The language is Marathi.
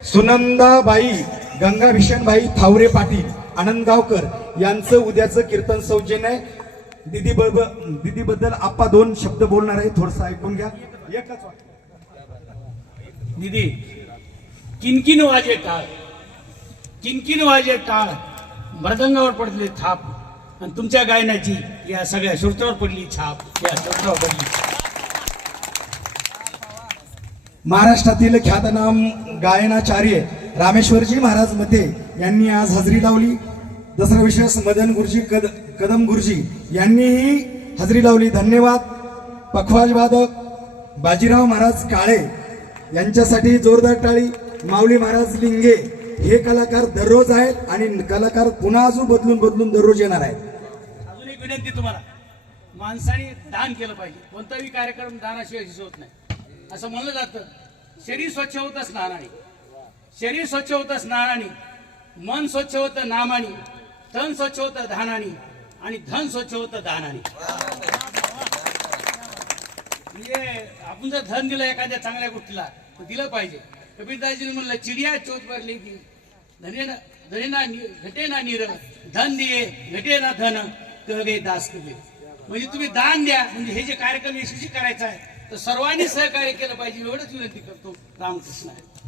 सुनंदाबाई गंगाभीषणबाई थावरे पाटील आनंदगावकर यांचं उद्याचं कीर्तन सौजन्य आहे. दिदी दिदी बद्दल आपा दोन शब्द बोलणार आहे थोडस ऐकून घ्या. एकच दिदी किनकिन वाजे टाळ. किनकिन वाजे टाळ. मृदंगावर पडलेली थाप. आणि तुमच्या गायनाची या सगळ्या श्रोत्रावर पडली छाप. या श्रोत्रावर पडली छाप. महाराष्ट्रातील ख्यातनाम गायनाचार्य रामेश्वरजी महाराज मते यांनी आज हजेरी लावली. दसरा विशेष मदन गुरुजी कद कदम गुरुजी यांनीही हजेरी लावली. धन्यवाद. पखवाज वादक बाजीराव महाराज काळे यांच्यासाठी जोरदार टाळी. माऊली महाराज लिंगे हे कलाकार दररोज आहेत आणि कलाकार पुन्हा अजून बदलून बदलून दररोज येणार आहेत. अजून एक विनंती तुम्हाला. माणसाने दान केलं पाहिजे. कोणताही कार्यक्रम दानाशिवाय होत नाही. असं म्हणलं जातं. शरीर स्वच्छ होतं स्नानाने शरीर स्वच्छ होतं स्नानाने मन स्वच्छ होतं नामाने तन स्वच्छ होतं धानाने आणि धन स्वच्छ होतं दानाने. म्हणजे आपण जर धन दिलं एखाद्या चांगल्या गोष्टीला तर दिलं पाहिजे. कबीरदासजीने म्हणलं चिडिया चोच भरली की धने ना धने ना घटे ना निर धन दिये घटे ना धन कवे दास कबीर म्हणजे तुम्ही दान द्या म्हणजे हे जे कार्यक्रम यशस्वी करायचा आहे तर सर्वांनी सहकार्य केलं पाहिजे एवढंच विनंती करतो रामकृष्ण. आहे